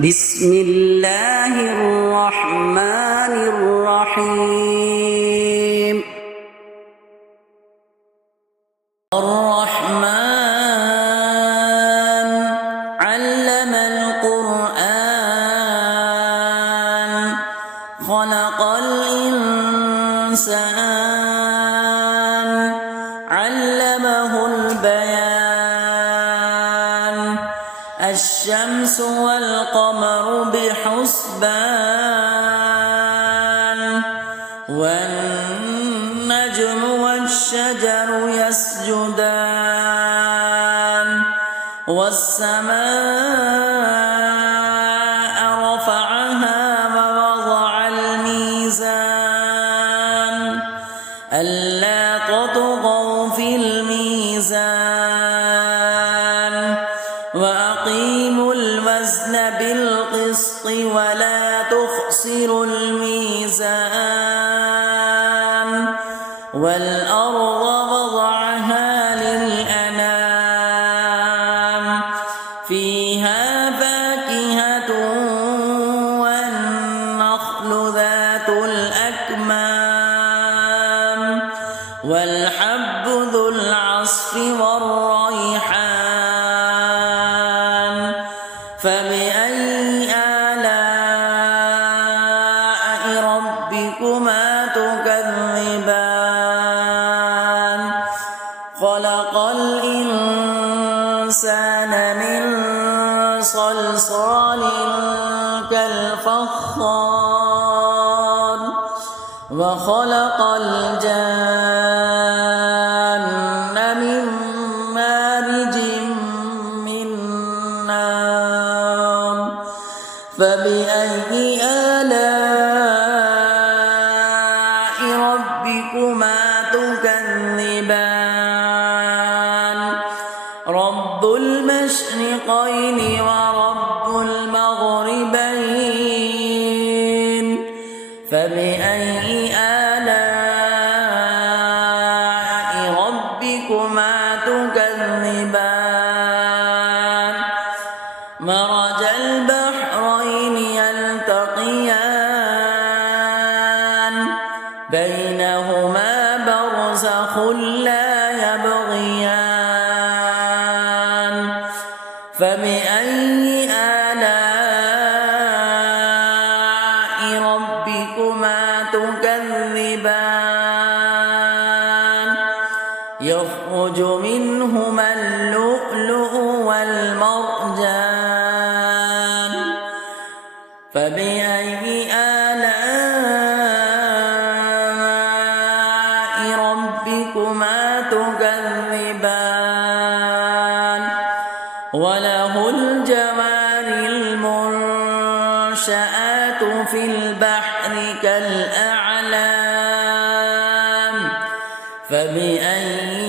بسم الله الرحمن الرحيم. الرحمن علم القرآن خلق الإنسان علمه البيان الشمس والقمر بحسبان والنجم والشجر يسجدان والسماء رفعها ووضع الميزان ألا تطغوا في الميزان وأقيموا الوزن بالقسط ولا تخسروا الميزان والأرض وضعها للأنام فيها فاكهة والنخل ذات الأكمام والحب ذو العصف والريحان فبأي آلاء ربكما تكذبان خلق الإنسان من صلصال كالفخار وخلق الجان من مارج من نار فبأي آلاء ربكما تكذبان رب المشرقين ورب المغربين فبأي آلاء ربكما تكذبان مرج البحرين يلتقيان بينهما برزخ لا يبغيان فبأي آلاء ربكما تكذبان يخرج منهما اللؤلؤ والمرجان فبأي آلاء ربكما تكذبان وله الجوار المنشآت في البحر كالأعلام فبأي